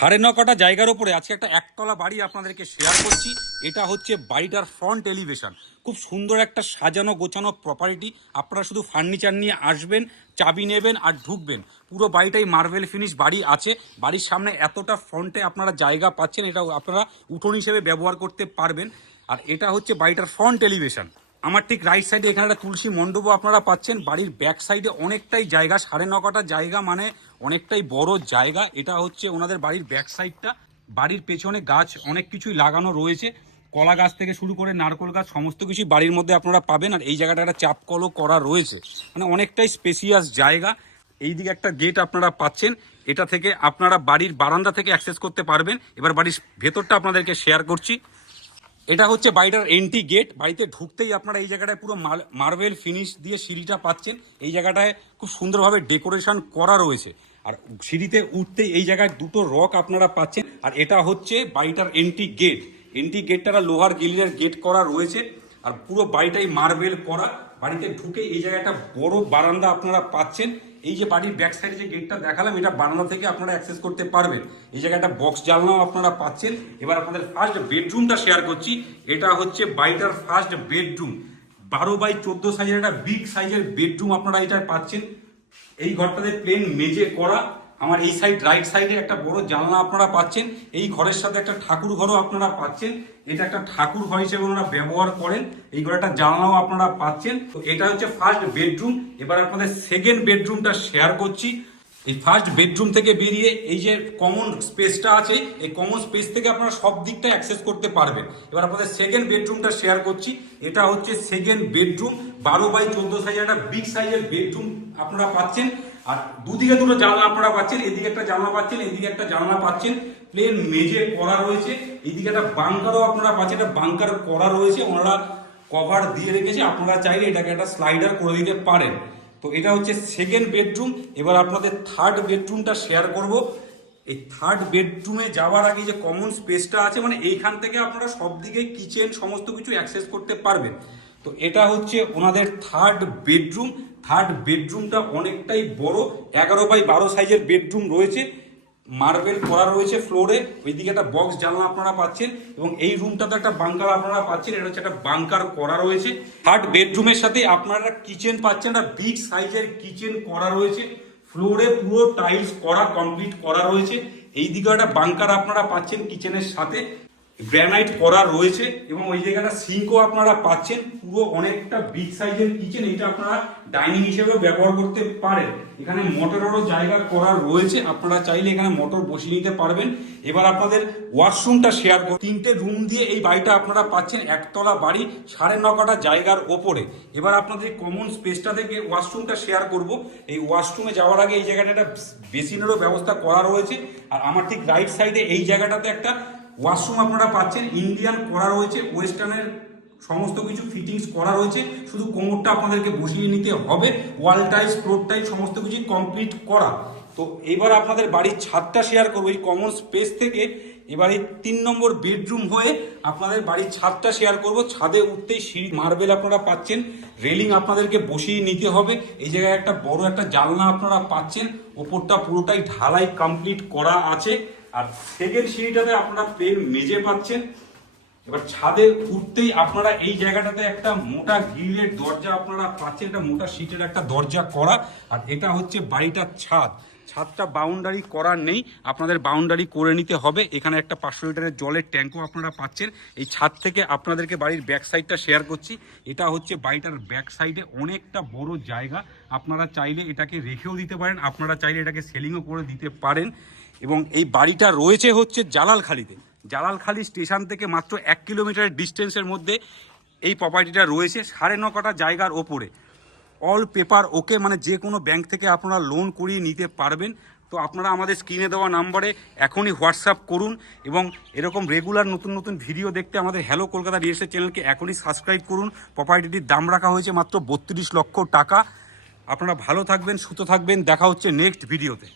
9.5 কাঠা জায়গার উপরে আজকে একটা একতলা বাড়ি আপনাদেরকে শেয়ার করছি। এটা হচ্ছে বাড়িটার ফ্রন্ট এলিভেশন। খুব সুন্দর একটা সাজানো গোছানো প্রপার্টি। আপনারা শুধু ফার্নিচার নিয়ে আসবেন, চাবি নেবেন আর ঢুকবেন। পুরো বাড়িটাই মার্বেল ফিনিশ বাড়ি আছে। বাড়ির সামনে এতটা ফ্রন্টে আপনারা জায়গা পাচ্ছেন, এটা আপনারা উঠোন হিসেবে ব্যবহার করতে পারবেন। আর এটা হচ্ছে বাড়িটার ফ্রন্ট এলিভেশন। আমার ঠিক রাইট সাইডে এখানে একটা তুলসী মণ্ডপও আপনারা পাচ্ছেন। বাড়ির ব্যাক সাইডে অনেকটাই জায়গা, 9.5 কাঠা জায়গা মানে অনেকটাই বড় জায়গা। এটা হচ্ছে ওনাদের বাড়ির ব্যাক সাইডটা। বাড়ির পেছনে গাছ অনেক কিছুই লাগানো রয়েছে, কলা গাছ থেকে শুরু করে নারকোল গাছ সমস্ত কিছুই বাড়ির মধ্যে আপনারা পাবেন। আর এই জায়গাটা একটা চাপ কলও করা রয়েছে, মানে অনেকটাই স্পেসিয়াস জায়গা। এইদিকে একটা গেট আপনারা পাচ্ছেন, এটা থেকে আপনারা বাড়ির বারান্দা থেকে অ্যাক্সেস করতে পারবেন। এবার বাড়ির ভেতরটা আপনাদেরকে শেয়ার করছি। এটা হচ্ছে বাড়িটার এন্ট্রি গেট। বাড়িতে ঢুকতেই আপনারা এই জায়গাটায় পুরো মার্বেল ফিনিশ দিয়ে সিঁড়িটা পাচ্ছেন। এই জায়গাটায় খুব সুন্দরভাবে ডেকোরেশন করা রয়েছে। আর সিঁড়িতে উঠতেই এই জায়গায় দুটো রক আপনারা পাচ্ছেন। আর এটা হচ্ছে বাড়িটার এন্ট্রি গেট। এন্ট্রি গেটটা লোহার গ্রিলের গেট করা রয়েছে। আর পুরো বাড়িটাই মার্বেল করা। বাড়িতে ঢুকে এই জায়গায় একটা বড় বারান্দা আপনারা পাচ্ছেন। এই যে বাড়ির ব্যাক সাইডে যে গেটটা দেখালাম, এটা বারান্দা থেকে আপনারা অ্যাক্সেস করতে পারবেন। এই জায়গায় একটা বক্স জানলাও আপনারা পাচ্ছেন। এবার আপনাদের ফার্স্ট বেডরুমটা শেয়ার করছি। এটা হচ্ছে বাড়িটার ফার্স্ট বেডরুম। 12x14 সাইজের একটা বিগ সাইজের বেডরুম আপনারা এটা পাচ্ছেন। এই ঘরটাতে প্লেন মেঝে করা। আমার এই সাইড রাইট সাইডে একটা বড় জানলা আপনারা পাচ্ছেন। এই ঘরের সাথে একটা ঠাকুর ঘরও আপনারা পাচ্ছেন। এটা একটা ঠাকুর ঘর হিসেবে ওনারা ব্যবহার করেন। এই ঘরে একটা জানলাও আপনারা পাচ্ছেন। তো এটা হচ্ছে ফার্স্ট বেডরুম। এবার আপনাদের সেকেন্ড বেডরুমটা শেয়ার করছি। এই ফার্স্ট বেডরুম থেকে বেরিয়ে এই যে কমন স্পেসটা আছে, এই কমন স্পেস থেকে আপনারা সব দিকটা অ্যাক্সেস করতে পারবেন। এবার আপনাদের সেকেন্ড বেডরুমটা শেয়ার করছি। এটা হচ্ছে সেকেন্ড বেডরুম। 12x14 সাইজের একটা বিগ সাইজের বেডরুম আপনারা পাচ্ছেন। আর দুদিকে দুটো জানলা আপনারা পাচ্ছেন। এদিকে একটা জানলা পাচ্ছেন, এদিকে একটা জানলা পাচ্ছেন। প্লেন মেঝে করা রয়েছে। এইদিকে একটা বাংকারও আপনারা পাচ্ছেন, একটা বাংকার করা রয়েছে। ওনারা কভার দিয়ে রেখেছে, আপনারা চাইলে এটাকে একটা স্লাইডার করে দিতে পারেন। তো এটা হচ্ছে সেকেন্ড বেডরুম। এবার আপনাদের থার্ড বেডরুমটা শেয়ার করব। এই থার্ড বেডরুমে যাওয়ার আগে যে কমন স্পেসটা আছে, মানে এইখান থেকে আপনারা সব দিকে কিচেন সমস্ত কিছু অ্যাক্সেস করতে পারবেন। তো এটা হচ্ছে ওনাদের থার্ড বেডরুম। থার্ড বেডরুমটা অনেকটাই বড়, 11x12 সাইজের বেডরুম রয়েছে। মার্বেল করা রয়েছে ফ্লোরে। ওইদিকে একটা বক্স জানলা আপনারা পাচ্ছেন এবং এই রুমটাতে একটা বাংকার আপনারা পাচ্ছেন। এটা হচ্ছে একটা বাংকার করা রয়েছে। থার্ড বেডরুমের সাথে আপনারা কিচেন পাচ্ছেন, একটা বিগ সাইজের কিচেন করা রয়েছে। ফ্লোরে পুরো টাইলস করা কমপ্লিট করা রয়েছে। এইদিকে একটা বাংকার আপনারা পাচ্ছেন কিচেনের সাথে, গ্রানাইট করা রয়েছে। এবং ওই জায়গাটা সিঙ্কও আপনারা পাচ্ছেন। পুরো অনেকটা বিগ সাইজের কিচেন। এটা আপনারা ডাইনিং হিসেবেও ব্যবহার করতে পারেন। এখানে মোটরেরও জায়গা করা রয়েছে, আপনারা চাইলে এখানে মোটর বসিয়ে নিতে পারবেন। এবার আপনাদের ওয়াশরুমটা শেয়ার করুন। 3টে রুম দিয়ে এই বাড়িটা আপনারা পাচ্ছেন। একতলা বাড়ি, 9.5 কাঠা জায়গার ওপরে। এবার আপনাদের কমন স্পেসটা থেকে ওয়াশরুমটা শেয়ার করব। এই ওয়াশরুমে যাওয়ার আগে এই জায়গাটা একটা বেসিনেরও ব্যবস্থা করা রয়েছে। আর আমার ঠিক রাইট সাইডে এই জায়গাটাতে একটা ওয়াশরুম আপনারা পাচ্ছেন। ইন্ডিয়ান করা রয়েছে, ওয়েস্টার্নের সমস্ত কিছু ফিটিংস করা রয়েছে। শুধু কোমরটা আপনাদেরকে বসিয়ে নিতে হবে। ওয়াল টাইলস, ফ্লোর টাইলস সমস্ত কিছু কমপ্লিট করা। তো এবার আপনাদের বাড়ির ছাদটা শেয়ার করবো। এই কমন স্পেস থেকে এবার এই 3 নম্বর বেডরুম হয়ে আপনাদের বাড়ির ছাদটা শেয়ার করব। ছাদে উঠতেই সিঁড়ি মার্বেল আপনারা পাচ্ছেন। রেলিং আপনাদেরকে বসিয়ে নিতে হবে। এই জায়গায় একটা বড় একটা জানলা আপনারা পাচ্ছেন। ওপরটা পুরোটাই ঢালাই কমপ্লিট করা আছে। আর সেকেন্ড সিঁড়িটাতে আপনারা প্লেন মেঝে পাচ্ছেন। এবার ছাদে উঠতেই আপনারা এই জায়গাটাতে একটা মোটা গ্রিলের দরজা আপনারা পাচ্ছেন। একটা মোটা সিটের একটা দরজা করা। আর এটা হচ্ছে বাড়িটার ছাদ। ছাদটা বাউন্ডারি করা নেই, আপনাদের বাউন্ডারি করে নিতে হবে। এখানে একটা 500 লিটারের জলের ট্যাঙ্কও আপনারা পাচ্ছেন। এই ছাদ থেকে আপনাদেরকে বাড়ির ব্যাক সাইডটা শেয়ার করছি। এটা হচ্ছে বাড়িটার ব্যাক সাইডে অনেকটা বড় জায়গা। আপনারা চাইলে এটাকে রেখেও দিতে পারেন, আপনারা চাইলে এটাকে সেলিংও করে দিতে পারেন। এবং এই বাড়িটা রয়েছে হচ্ছে জালালখালিতে। জালালখালি স্টেশন থেকে মাত্র 1 কিলোমিটারের ডিস্টেন্সের মধ্যে এই প্রপার্টিটা রয়েছে। 9.5 কাঠা জায়গার ওপরে। অল পেপার ওকে, মানে যে কোনো ব্যাংক থেকে আপনারা লোন করিয়ে নিতে পারবেন। তো আপনারা আমাদের স্ক্রিনে দেওয়া নাম্বারে এখনই হোয়াটসঅ্যাপ করুন এবং এরকম রেগুলার নতুন নতুন ভিডিও দেখতে আমাদের হ্যালো কলকাতা রিয়েল এস্টেট চ্যানেলকে এখনই সাবস্ক্রাইব করুন। প্রপার্টিটির দাম রাখা হয়েছে মাত্র 32 লক্ষ টাকা। আপনারা ভালো থাকবেন, সুস্থ থাকবেন। দেখা হচ্ছে নেক্সট ভিডিওতে।